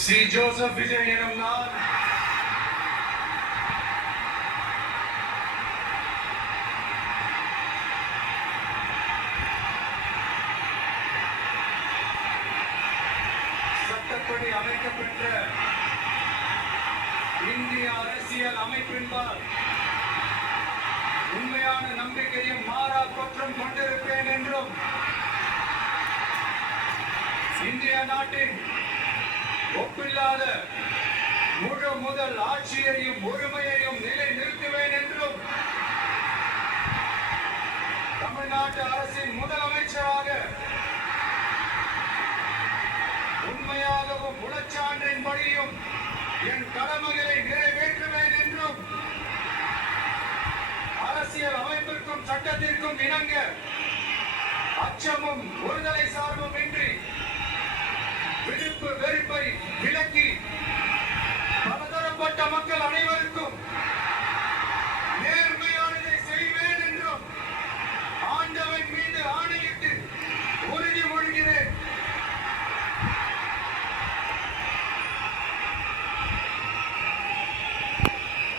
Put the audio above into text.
C Joseph Vijay எனும் நான் சட்டப்படி அமைக்கப்பெற்ற இந்திய அரசியல் அமைப்பின்பால் உண்மையான நம்பிக்கையும் மாறா குற்றம் கொண்டிருப்பேன் என்றும் இந்திய நாட்டின் ஒப்பில்லாத முழு முதல் ஆட்சியையும் உரிமையையும் நிலை நிறுத்துவேன் என்றும் தமிழ்நாட்டு அரசின் முதலமைச்சராக உண்மையாகவும் உளச்சான்றின்படியும் என் கடமைகளை நிறைவேற்றுவேன் என்றும் அரசியல் அமைப்பிற்கும் சட்டத்திற்கும் இணங்க அச்சமும் ஒருதலை சார்பும் இன்றி விடுப்பு வெறுப்பை விலக்கி